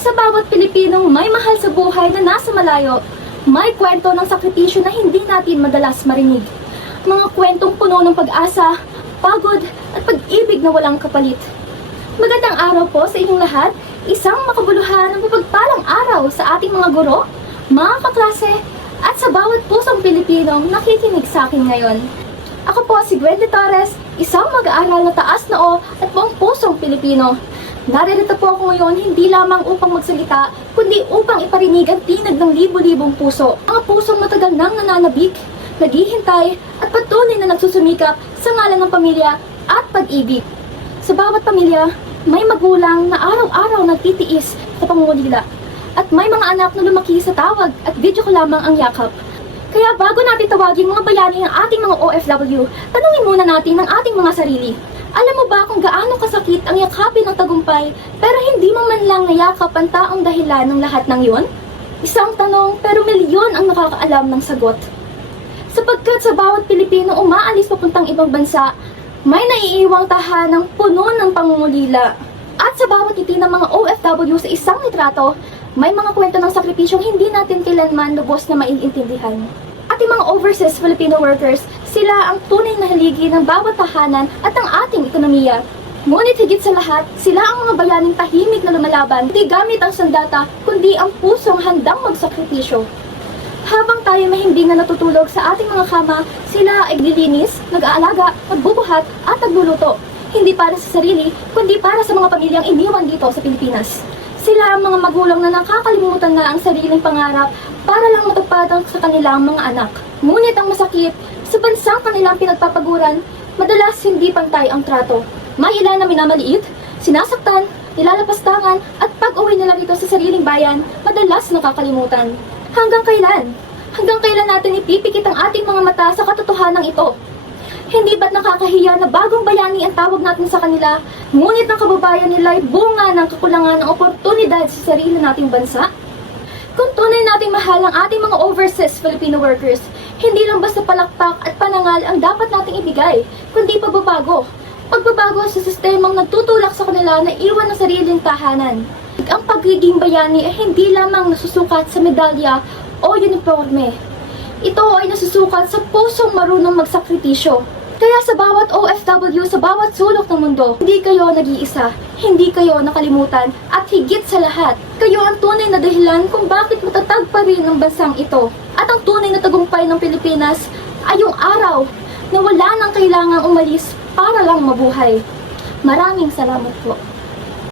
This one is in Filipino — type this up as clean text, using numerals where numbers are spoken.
Sa bawat Pilipinong may mahal sa buhay na nasa malayo, may kwento ng sakripisyo na hindi natin madalas marinig. Mga kwentong puno ng pag-asa, pagod at pag-ibig na walang kapalit. Magandang araw po sa inyong lahat. Isang makabuluhan at mapagpalang araw sa ating mga guro, mga kaklase, at sa bawat pusong Pilipinong nakikinig sa akin ngayon. Ako po si Gwen de Torres, isang mag-aaral na taas noo at buong pusong Pilipino. Naririto po ako ngayon hindi lamang upang magsalita, kundi upang iparinig ang tinag ng libo-libong puso. Mga pusong matagal nang nananabik, naghihintay at patuloy na nagsusumikap sa ngalan ng pamilya at pag-ibig. Sa bawat pamilya, may magulang na araw-araw nagtitiis sa pangungulila at may mga anak na lumaki sa tawag at video ko lamang ang yakap. Kaya bago natin tawagin mga bayani ng ating mga OFW, tanungin muna natin ng ating mga sarili. Alam mo ba kung gaano kasakit ang yakapin ng tagumpay pero hindi mo man lang nayakap ang taong dahilan ng lahat ng yun? Isang tanong pero milyon ang nakakaalam ng sagot. Sapagkat sa bawat Pilipino umaalis papuntang ibang bansa, may naiiwang tahanang puno ng pangungulila. At sa bawat ngiti ng mga OFW sa isang litrato, may mga kwento ng sakripisyong hindi natin kailanman lubos na maiintindihan. Ating mga overseas Filipino workers, sila ang tunay na haligi ng bawat tahanan at ng ating ekonomiya. Ngunit higit sa lahat, sila ang mga bayaning tahimik na lumalaban, hindi gamit ang sandata, kundi ang pusong handang magsakripisyo. Habang tayo mahimbing na natutulog sa ating mga kama, sila ay naglilinis, nag-aalaga, nagbubuhat at nagluluto. Hindi para sa sarili, kundi para sa mga pamilyang iniwan dito sa Pilipinas. Sila ang mga magulang na nakakalimutan na ang sariling pangarap para lang matupad sa kanilang mga anak. Ngunit ang masakit, sa bansang kanilang pinagpapaguran, madalas hindi pantay ang trato. May ilan na minamaliit, sinasaktan, nilalapastangan at pag-uwi nila dito sa sariling bayan, madalas nakakalimutan. Hanggang kailan? Hanggang kailan natin ipipikit ang ating mga mata sa katotohanan ito? Hindi ba't nakakahiya na bagong bayani ang tawag natin sa kanila, ngunit ang kababayan nila ay bunga ng kakulangan ng oportunidad sa sarili nating bansa? Kung tunay nating mahal ang ating mga overseas Filipino workers, hindi lang basta palakpak at panangal ang dapat nating ibigay, kundi pagbabago. Pagbabago sa sistemang nagtutulak sa kanila na iwan ng sariling tahanan. Ang pagiging bayani ay hindi lamang nasusukat sa medalya o uniforme. Ito ay nasusukat sa pusong marunong magsakripisyo. Kaya sa bawat OFW sa bawat sulok ng mundo, hindi kayo nag-iisa, hindi kayo nakalimutan, at higit sa lahat, kayo ang tunay na dahilan kung bakit matatag pa rin ang bansang ito. At ang tunay na tagumpay ng Pilipinas ay yung araw na wala nang kailangang umalis para lang mabuhay. Maraming salamat po.